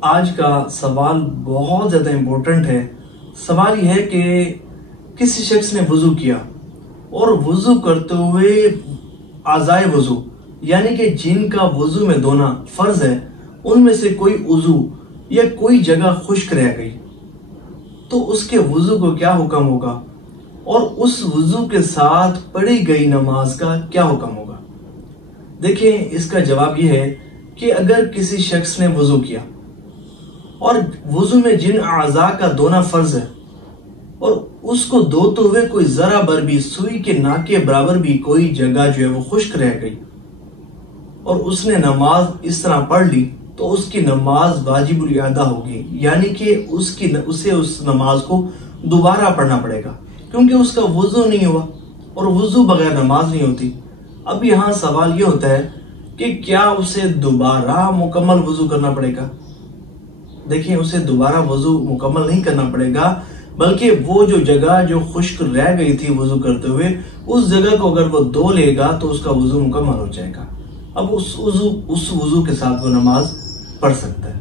آج کا سوال بہت زیادہ امپورٹنٹ ہے۔ سوال یہ ہے کہ کسی شخص نے وضو کیا اور وضو کرتے ہوئے اعضائے وضو یعنی کہ جن کا وضو میں دھونا فرض ہے ان میں سے کوئی عضو یا کوئی جگہ خشک رہ گئی تو اس کے وضو کو کیا حکم ہوگا اور اس وضو کے ساتھ پڑھی گئی نماز کا کیا حکم ہوگا؟ دیکھیں، اس کا جواب یہ ہے کہ اگر کسی شخص نے وضو کیا اور وضو میں جن اعضاء کا دھونا فرض ہے اور اس کو دھوتے ہوئے کوئی ذرا بر بھی سوئی کے ناک کے برابر بھی کوئی جگہ جو ہے وہ خشک رہ گئی اور اس نے نماز اس طرح پڑھ لی تو اس کی نماز واجب الاعادہ ہوگی، یعنی کہ اسے اس نماز کو دوبارہ پڑھنا پڑے گا کیونکہ اس کا وضو نہیں ہوا اور وضو بغیر نماز نہیں ہوتی۔ اب یہاں سوال یہ ہوتا ہے کہ کیا اسے دوبارہ مکمل وضو کرنا پڑے گا؟ دیکھیں، اسے دوبارہ وضو مکمل نہیں کرنا پڑے گا، بلکہ وہ جو جگہ جو خشک رہ گئی تھی وضو کرتے ہوئے اس جگہ کو اگر وہ دھو لے گا تو اس کا وضو مکمل ہو جائے گا۔ اب اس وضو کے ساتھ وہ نماز پڑھ سکتا ہے۔